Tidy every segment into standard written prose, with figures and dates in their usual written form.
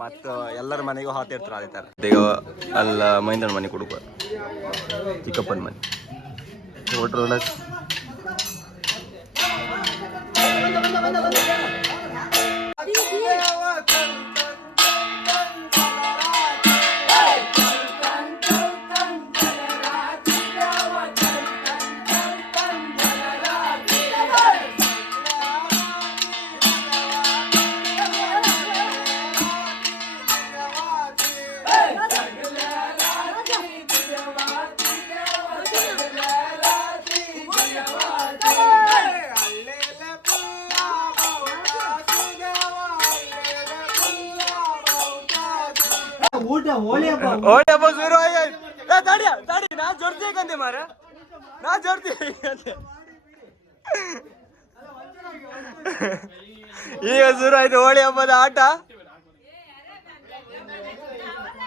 ಮತ್ತು ಎಲ್ಲರ ಮನೆಗೂ ಹಾತಿರ್ತಾರೆ ಆದಿತಾರೆ ಈಗ ಅಲ್ಲ ಮೈಂದನ ಮನೆ ಕೊಡುಕ ಚಿಕ್ಕಪ್ಪನ ಮನೆ ಹೋಟ್ರೊಳಗೆ ಹೋಳಿ ಹಬ್ಬ ಶುರು ತಡಿ ನಾ ಜೊಡ್ತೀಕಂತೆ ಮಾರ ನಾ ಜೊಡ್ತೀವಿ ಈಗ ಶುರು ಆಯ್ತು ಹೋಳಿ ಹಬ್ಬದ ಆಟ.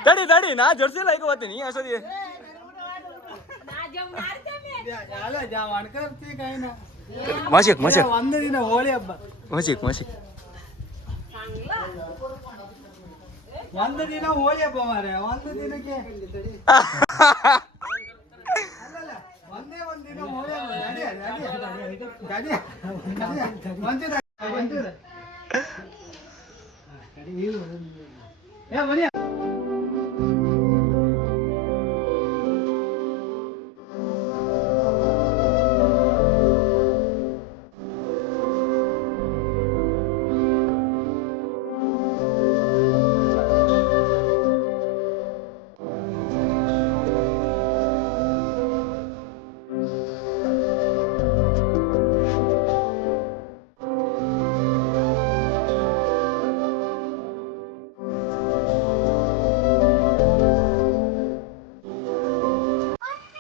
ತಡಿ ನಾ ಜೊಡ್ಸಿಲ್ಲ ಈಗ ಬರ್ತೀನಿ ಅಷ್ಟೊತ್ತಿಗೆ ಮಶಿಕ್ ಒಂದು ದಿನ ಹೋಳಿ ಹಬ್ಬ ಮಶಿಕ್ ಒಂದು ದಿನ ಹೋಳಿ ಹಬ್ಬ ಮಾರೆ ಒಂದು ದಿನಕ್ಕೆ ಒಂದೇ ಒಂದು ದಿನ ಹೋಳಿ ಹಬ್ಬ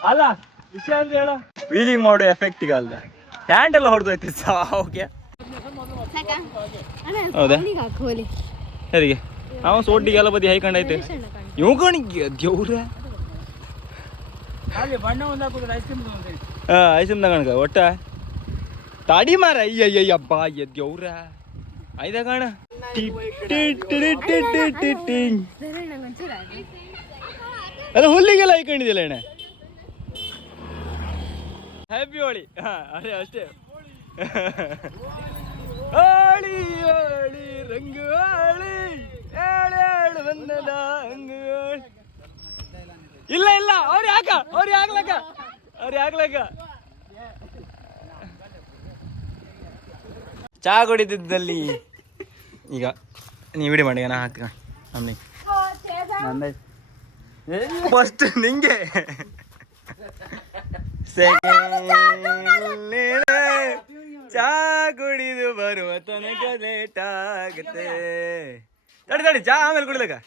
ಅಲ್ಲ ವಿಷಯ ಅಂದ್ರೆ ಹೇಳ ವೀಲಿಂಗ್ ಮಾಡೋ ಎಫೆಕ್ಟಿಗೆ ಅಲ್ಲ ಹ್ಯಾಂಡ್ ಎಲ್ಲ ಹೊಡೆದೋಯ್ತು ಸಾವುಗೆ. ಹೌದಾ ಸರಿಗೆ ನಾವು ಸೋಟಿಗೆಲ್ಲ ಬದಿ ಹೈಕೊಂಡೈತೆ ಇವ್ ಕಣಿಗೆ ದೇವ್ರ ಬಣ್ಣ ಒಂದು ಹಾಕೋದು ಐಸ್ ಕ್ರೀಮ್ ಐಸ್ ಕ್ರೀಮ್ ತಗೊಂಡ್ಕ ಒಟ್ಟ ತಾಡಿ ಮಾರ ಅಯ್ಯಯ್ಯಬ್ಬ ದೇವ್ರ ಆಯ್ದ ಕಾಣ ಅಲ್ಲ ಹುಲ್ಲಿಗೆಲ್ಲ ಹೈಕೊಂಡಿದ್ದಿಲ್ಲ ಅಣ್ಣ. ಹ್ಯಾಪಿ ಹೋಳಿ. ಅದೇ ಅಷ್ಟೇ. ಹೋಳಿ ಹೋಳಿ ರಂಗು ಹೋಳಿ ಏಳೇಳು ಬಣ್ಣದ ಹಂಗು ಹೋಳಿ. ಇಲ್ಲ ಅವ್ರಿಗೆ ಆಗ್ಲಕ್ಕ ಚಾ ಕುಡಿದಿದ್ದಲ್ಲಿ ಈಗ ನೀವು ವಿಡಿಯೋ ಮಾಡಿ ನಾ ಹಾಕ ನಮ್ಗೆ ಫಸ್ಟ್ ನಿಂಗೆ ಚಾ ಕುಡಿದು ಬರುವ ತನಕ ಲೇಟ್ ಆಗುತ್ತೆ. ತಡಿ ಚಾ ಆಮೇಲೆ ಕುಡಿಲಕ್ಕ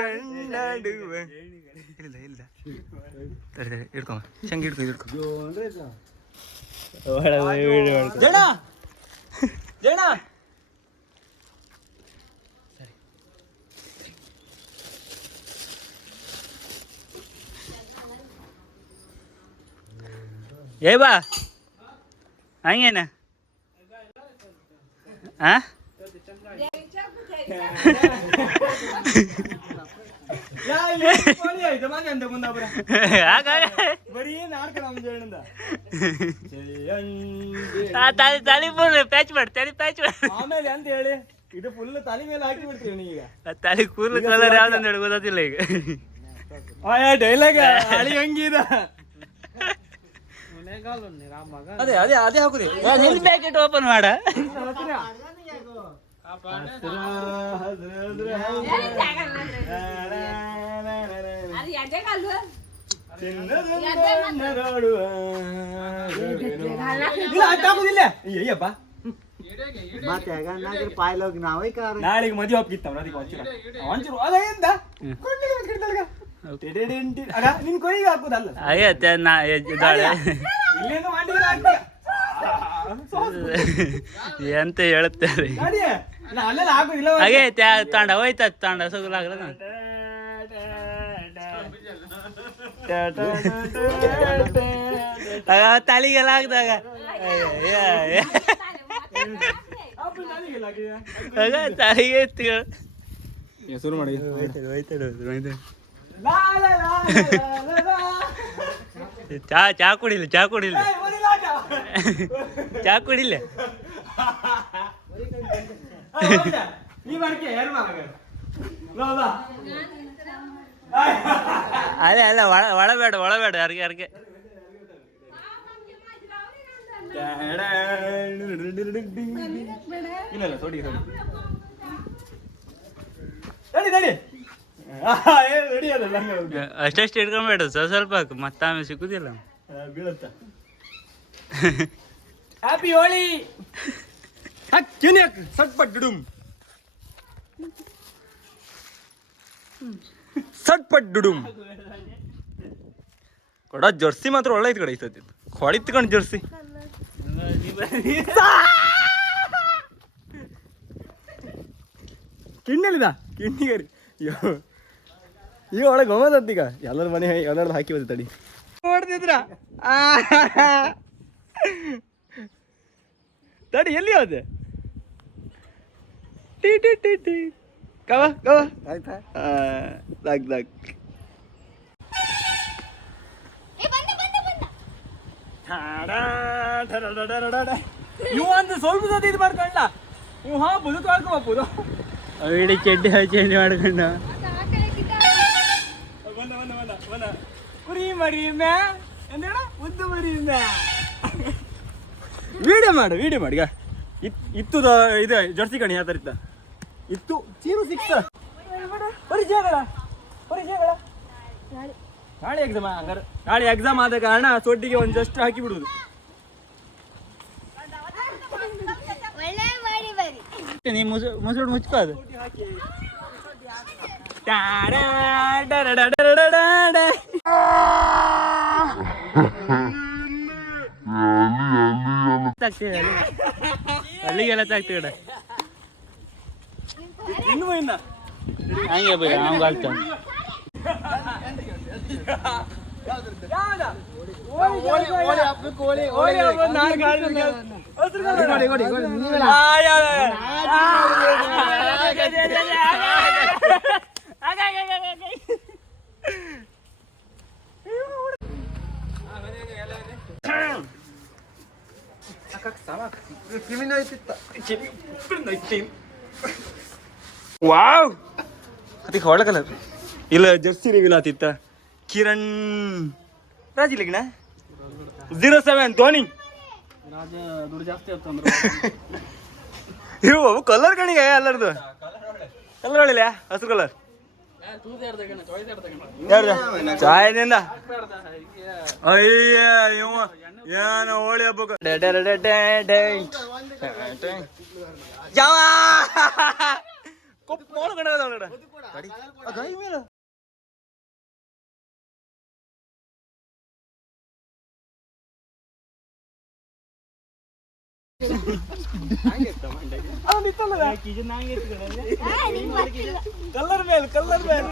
ಕಣ್ಣಡುವ ಇಲ್ಲ ತಡಿ ಹಿಡ್ಕೊ ಶಂಗಿ ಹಿಡ್ಕೊ ಜಣ ಏ ಬಾ ಹಂಗೇನ ಹಾ ತಲೆ ಫುಲ್ ಪ್ಯಾಚ್ ಮಾಡಿ ತಲೆ ಪ್ಯಾಚ್ ಮಾಡಿ ಆಮೇಲೆ ಅಂತ ಹೇಳಿ ಇದು ಫುಲ್ ತಲೆ ಮೇಲೆ ಹಾಕಿ ಬಿಡ್ತೀವಿ ಈಗ ತಲೆ ಕೂಲ್ ಕಲರ್ ಯಾವ್ದಂತ ಹೇಳಿ ಗೊತ್ತಿಲ್ಲ ಈಗ ಡೈಲಾಗ್ ಅಳಿ ಹಂಗಿದ ಅದೇ ಅದೇ ಅದೇ ಹಾಕುದಿ ನಿನ್ ಪ್ಯಾಕೆಟ್ ಓಪನ್ ಮಾಡ ಅಯ್ಯಪ್ಪ ನಾಳೆಗೆ ಮದುವೆ ಹೋಗಿತ್ತ ನಿನ್ ಕೊಯ್ಗೆ ಹಾಕುದಲ್ಲ ಎಂತ ಹೇಳುತ್ತಾರೆ ಅಲ್ಲೆಲ್ಲ ಹಾಕುದಿಲ್ಲ ಹಾಗೆ ತಾಂಡ ಹೋಯ್ತ ತಾಂಡ ಸಗುಲಾಗಲ್ಲ ತಲೆಗೆಲ್ಲ ಹಾಕ್ದಾಗ ತಲೆಗೆ ಎತ್ತಿ ಶುರು ಮಾಡಿ ಚಾ ಕುಡಿಲ್ಲ ಚಾ ಕುಡಿಲ್ಲ ಚಾ ಕುಡಿಲ್ಲ ಅಲ್ಲ ಅಲ್ಲ ಒಳಬೇಡ ಒಳಬೇಡ ಯಾರಿಗೆ ಯಾರಿಗೆ ಇಲ್ಲ ತೊಡಿ ತಡಿ ತಡಿ ರೆಡಿ ಅದಲ್ಲ ಅಷ್ಟಷ್ಟು ಇಟ್ಕೊಂಬೇಡ ಸ್ವಲ್ಪ ಮತ್ತೆ ಆಮೇಲೆ ಸಿಕ್ಕುದಿಲ್ಲ ಬೀಳುತ್ತ ಹ್ಯಾಪಿ ಹೋಳಿ ಹಕ್ಕಿನ್ಯಾಕ್ ಸಟ್ಪಟ್ ಡುಡುಮ್ ಸಟ್ಪಟ್ ಡುಡುಮ್ ಕೊಡ ಜರ್ಸಿ ಮಾತ್ರ ಒಳ್ಳೆ ಐತ್ ಕಡೆ ಐತದ್ದು ಹೊಡಿತ್ಕೊಂಡು ಜರ್ಸಿ ಕಿಣ್ಣೆಲ್ಲಿದ ಕಿಣ್ಣಿಗರಿ ಈಗ ಒಳಗೆ ಗಮದತ್ತೀಗ ಎಲ್ಲರ ಮನೆ ಎಲ್ಲರದ್ದು ಹಾಕಿ ಬಂದ ತಡಿ ನೋಡ್ತಿದ್ರ ತಡಿ ಎಲ್ಲಿ ಹೋದೆ ಟಿ ಟಿ ಟಿ ಟಿ ಕವ ಕವ ಆಯ್ತಾ ದಾಗ್ ದಾಗ್ ಇವು ಒಂದು ಸ್ವಲ್ಪ ಸತಿ ಇದು ಮಾಡ್ಕೊಂಡ ಇವು ಹಾ ಬುದುಕು ಹಾಕೋಬೋದು ಇಡೀ ಚಡ್ಡಿ ಚೇಂಜ್ ಮಾಡ್ಕೊಂಡು ಕುರಿ ಮರಿ ಮ್ಯಾ ಎಂದೇಳ ಉದ್ದು ಮರಿ ಮ್ಯಾ ವಿಡಿಯೋ ಮಾಡು ಈಗ ಇತ್ತುದ ಇದು ಜರ್ಸಿ ಕಣಿ ಯಾವ ಥರ ಇತ್ತ ಇತ್ತು ಚೀರು ಸಿಕ್ತ ಪರಿಚಯಗಳ ನಾಳೆ ಎಕ್ಸಾಮ್ ಹಂಗಾರೆ ನಾಳೆ ಎಕ್ಸಾಮ್ ಆದ ಕಾರಣ ಸೊಡ್ಡಿಗೆ ಒಂದು ಜಸ್ಟ್ ಹಾಕಿ ಬಿಡುವುದು ನೀ ಮುಸುಡು ಮುಚ್ಕೋ ಅದು ಅಲ್ಲಿಗೆಲ್ಲ ತಾಗ್ತೀಡ ಇನ್ನು ಇನ್ನ ಹಂಗೆ ಬೈ ಅವ್ಗೆ ಆಗ್ತಾನೆ ವಾವ್ ಅದಕ್ಕೆ ಹೊಳ ಕಲರ್ ಇಲ್ಲ ಜರ್ಸಿ ರಿವೀಲ್ ಆತಿತ್ತ ಕಿರಣ್ ರಾಜಿಲಿಗಣ 07 ಧೋನಿ ದುಡ್ಡು ಜಾಸ್ತಿ ಇವು ಕಲರ್ ಕಣಿಗೆ ಎಲ್ಲರದು ಕಲರ್ ಹೊಳಿಲ್ಲ ಹಸಿರು ಕಲರ್ ಚಾಯದಿಂದ ಅಯ್ಯ ಇವ ಏನು ಹೋಳಿ ಹಬ್ಬಕ್ಕೆ ಯಾವ ಕೊಪ್ಪ ನೋಡು ಕಣ ಕಲರ್ ಮೇಲೆ